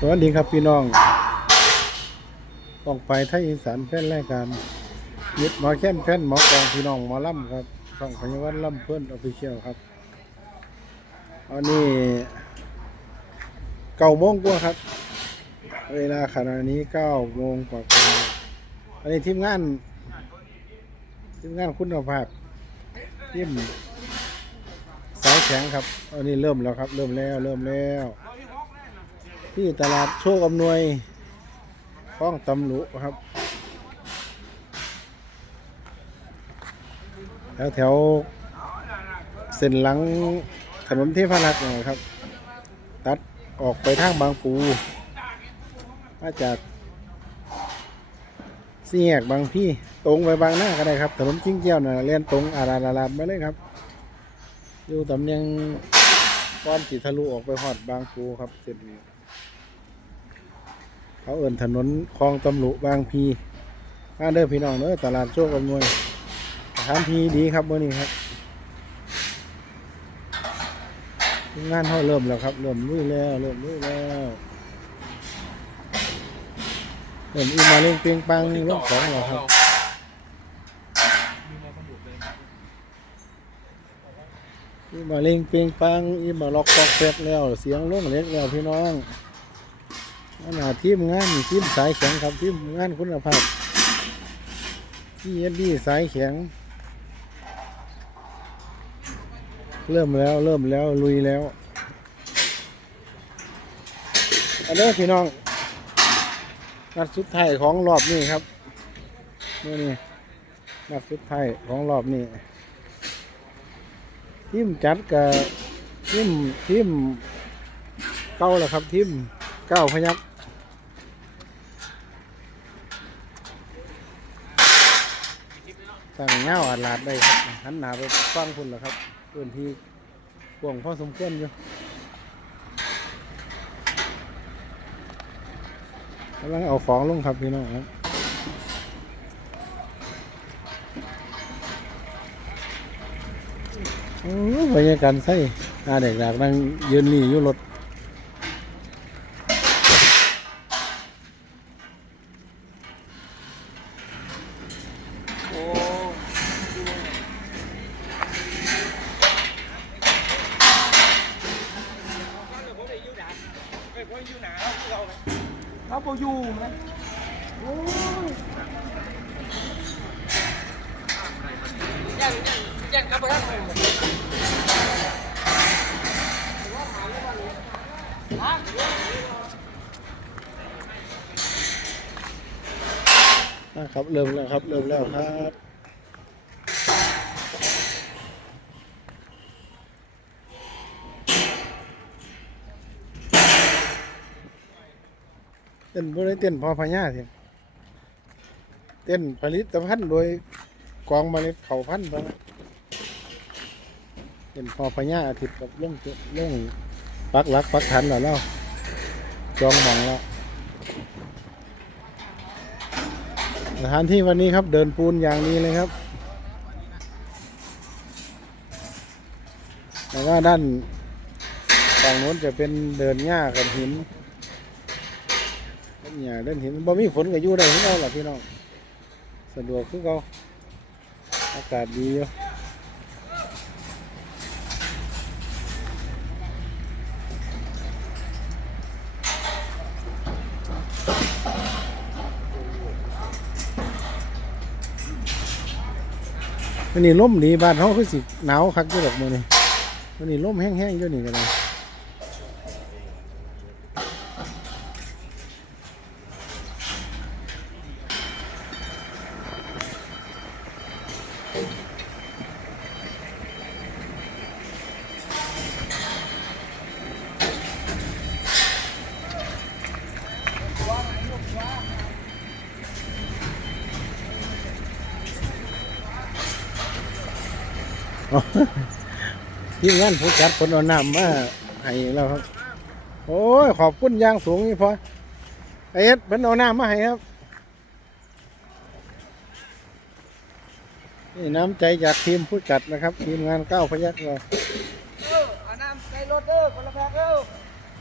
สวัสดีครับพี่น้องต้องไปไทยอีสานแฟนรายการยึดหมอแค้นแฟนหมอกองพี่น้องหมอลำครับช่องพยาวันลำเพื่อนออฟฟิเชียลครับอันนี้เก้าโมงกว่าครับ เวลาขณะนี้เก้าโมงกว่าอันนี้ทีมงานทีมงานคุณภาพทีมสายแข็งครับ อันนี้เริ่มแล้วครับ เริ่มแล้วเริ่มแล้ว ที่ตลาดโชคอำนวยคลองตำลุครับ แถวแถวเส้นหลังถนนเทพรัตน์นะครับ ตัดออกไปทางบางปูมาจากสี่แยกบางพี่ตรงไปบางหน้าก็ได้ครับถนนจิ้งเจียวน่ะเลียนตรงอาราลาลาดมาเลยครับ อยู่ตำแหน่งก้อนสีทะลุออกไปหอดบางปูครับเส้นนี้ เขาเอิ่นถนนคลองตำลุบางพีมาเด้อพี่น้องเด้อตลาดโชคอำนวยสถานที่ดีครับวันนี้ครับงานเขาเริ่มแล้วครับ เริ่มลุยแล้ว เริ่มลุยแล้วเริ่มอีมาเล่งเปียงปังเรื่องของเราครับอีมาเล่งเปียงปังอีมาล็อกกอกแฟกแล้ว เสียงล่งเล็กแล้วพี่น้อง ขนาดทีมงานทีมสายแข็งครับทีมงานคุณภาพที่เอ็ดดี้สายแข็ง เริ่มแล้วเริ่มแล้วลุยแล้วอันนี้พี่น้องนัดสุดท้ายของรอบนี้ครับนี่นี่นัดสุดท้ายของรอบนี้ทีมจัดกับทีมทีมเก้าแล้วครับทีมเก้าพยัก ตั้งเงาอาลาดได้ครับหันหน้าไปฟังคุณเหรอครับพื้นที่กว้างพอสมควรอยู่กำลังเอาของลงครับพี่น้องครับโอ้ยบรรยากาศใส่อาเด็กหลากนั่งยืนนี่อยู่รถ โอ้ เขาปอยู่ไหมยังยังยังครับท่านนะครับ เริ่มแล้วครับ เริ่มแล้วครับ ต้นบริเต้นพอพญาสิเต้นผลิตภัณฑ์โดยกองเมล็ดเขาพันธุ์ครับเต้นพอพญาอาทิตย์กับเรื่องเรื่องปักลักปักฐานแล้วเนาะจองหมองแล้วสถานที่วันนี้ครับเดินปูนอย่างนี้เลยครับแต่ว่าด้านฝั่งโน้นจะเป็นเดินหญ้ากับหิน นหญ้าเดินเหินบ่มีฝนก็อยู่ได้ที่เราหรอพี่น้องสะดวกคือเขาอากาศดีอยู่วันนี้ล่มดีบ้านเขาคือสิหนาวคักอยู่ดอกมือนี่วันนี้ล่มแห้งๆอยู่นี่ก็ได้ ทีมงานผู้จัดคนเอาน้ำมาให้แล้วครับ โอ้ย ขอบคุณอย่างสูงนี่พอไอ้เอ็ดเป็นเอาน้ำมาให้ครับ นี่น้ำใจจากทีมผู้จัดนะครับ ทีมงานเก้าพยักเราเออเอาน้ำใส่รถเด้อคนละแพ็คเด้อ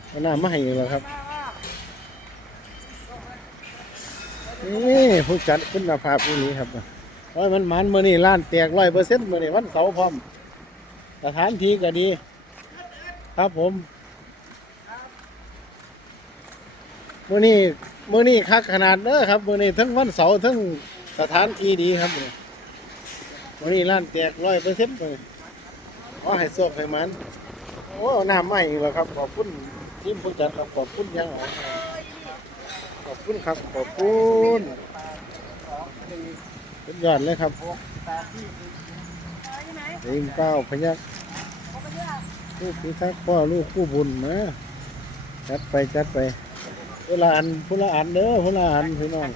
เอาน้ำมาให้แล้วครับมามานี่ผู้จัดคุณภาพผู้นี้ครับโอ้ยมันมันมือนี่ล้านแตกร้อยเปอร์เซ็นต์มือนี่วันเสาร์พร้อมสถานที่ก็ดี ครับผมมือนี่มือนี่คักขนาดเด้อครับมือนี่ทั้งวันเสาร์ทั้งสถานที่ดีครับมื้อนี้มื อนี่ล้านแตกร้อยเปอร์เซ็นต์เลยขอให้โชคให้มันโอ้น้ำใหม่อีกแล้วครับขอบคุณทีมผู้จัดครับขอบคุณยังหลายครับขอบคุณครับขอบคุณสุดยอดเลยครับทีมเก้าพยักลูกพิทักษ์พ่อลูกคู่บุญนะจัดไปจัดไปเวลาอันพุละอันเด้อพุละอันพี่น้อง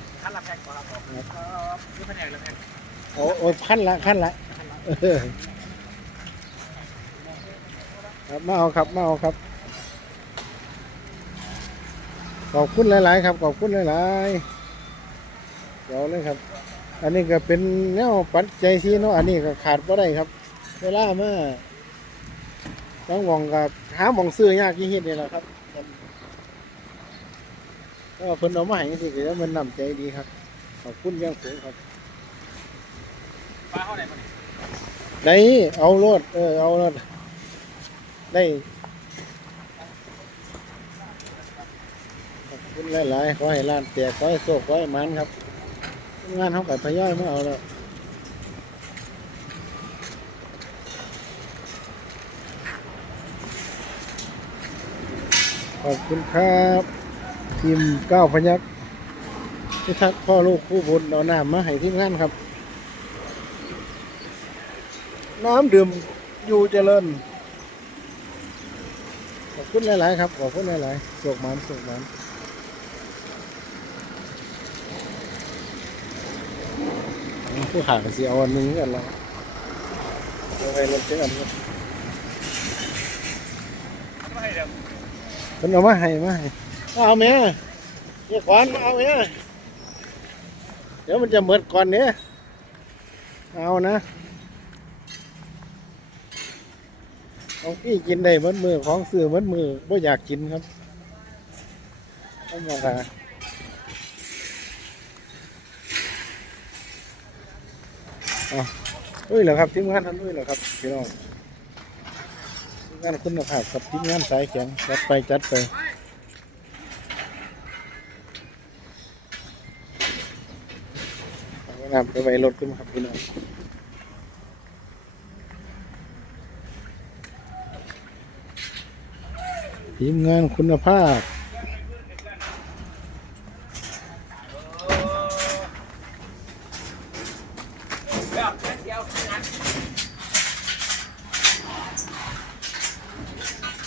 โอ้โอ้ขั้นละขั้นละครับมาเอาครับมาเอาครับ ขอบคุณหลาย ๆ ครับ ขอบคุณหลายๆเดี๋ยวเลยครับ อันนี้ก็เป็นแนวปัจจัยที่เนาะอันนี้ก็ขาดไ่ได้ครับ เวลามาต้องมองกับหาหมองซื้อยากยิ่งเฮ็ดนี่แหละครับก็เพิ่นเอามาให้สิก็จะมันนำใจดีครับ ขอบคุณยังสูงครับ ปลาเท่าไหร่มันได้เอารถเออเอารถได้ขอบคุณหลายๆขอให้ร้านแตกขอให้โชคขอให้มันครับงานเขากับทยอยมาเอาแล้วขอบคุณครับทีมเก้าพยักพิทักษ์พ่อลูกผู้บุญเอาน้ำมาให้ทีมงานครับ น้ำดื่มอยู่เจริญ ขอบคุณหลาย ๆ ครับ ขอบคุณหลายๆโศกมันโศกมันผู้ขาก็สิเอาอันนึงกันแล้วเอาไปรถเจ้ากันครับไม่ให้เดี๋ยเพิ่นเอามาให้มาให้เอาแม่เรียกขวานมาเอาแม่เดี๋ยวมันจะหมดก่อนเนี้ยเอานะ ของพี่กินได้เหมือนมือของเสือเหมือนมือบ่อยากกินครับธรรมดาอ๋ออุ้ยเหรอครับทีมงานท่านอุ้ยเหรอครับพี่น้องทีมงานคุณภาพกับทีมงานสายแข็งจัดไปจัดไปเอาไว้นำไปไว้รถขึ้นมาครับพี่น้อง ทีมงานคุณภาพเดี๋ยวเดี๋ยวงาน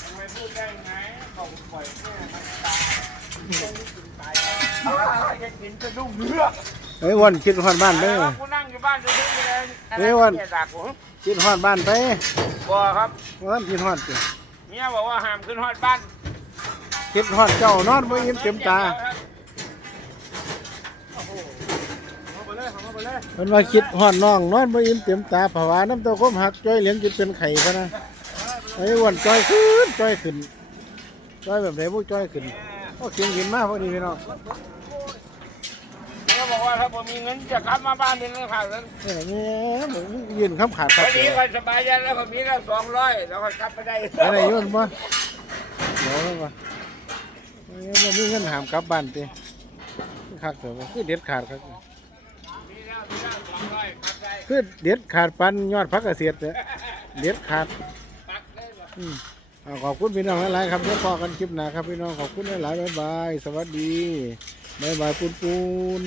ทำไมพูดได้ไงของปล่อยแม่มันตายตายเอาอะไรจะกินจะนุ่มเลือดเฮ้ยวันคิดฮอดบ้านไปกูนั่งอยู่บ้านจะซื้อไปเลยเฮ้ยวันเนี่ยดักผมคิดฮอดบ้านไปบ่ครับว่าคิดฮอดสิ เมียบอกว่าห้ามขึ้นฮอดบ้านคิดฮอดเจ้านอนบ่ยิ้มเต็มตาโอ้โหเอาไปเลยเอาไปเลยเพิ่นว่าคิดฮอดน้องนอนบ่ยิ้มเต็มตาภาวะน้ำตาคมหักจ้อยเหลียงจนเป็นไข่ซะนะไอ้วันจ้อยขึ้นจ้อยขึ้นจ้อยแบบไหนบ่จ้อยขึ้นโอ้เก่งขึ้นมากพอดีพี่น้อง เมียบอกว่าถ้าผมมีเงินจะกลับมาบ้านเป็นเรื่องข่าวนั้นเอ้ยแหม่ยืนคำขาดครัวันนี้ก็สบายใจแล้วผมมีแล้วสองร้อยแล้วก็กลับไปได้อะไรยุ่นบ่เดี๋ยวแล้วบ่เอ้ยบ่มีเงินหามกลับบ้านติคักเถอะคือเด็ดขาดครับมีแล้วมีแล้วสองร้อยกลับได้คือเด็ดขาดปันยอดพักเกษตรเนี่ยเด็ดขาดอืมขอบคุณพี่น้องหลายๆครับเดี๋ยวพอกันคลิปหน้าครับพี่น้องขอบคุณหลายๆบ๊ายบาย สวัสดีบ๊ายบายปุนปุน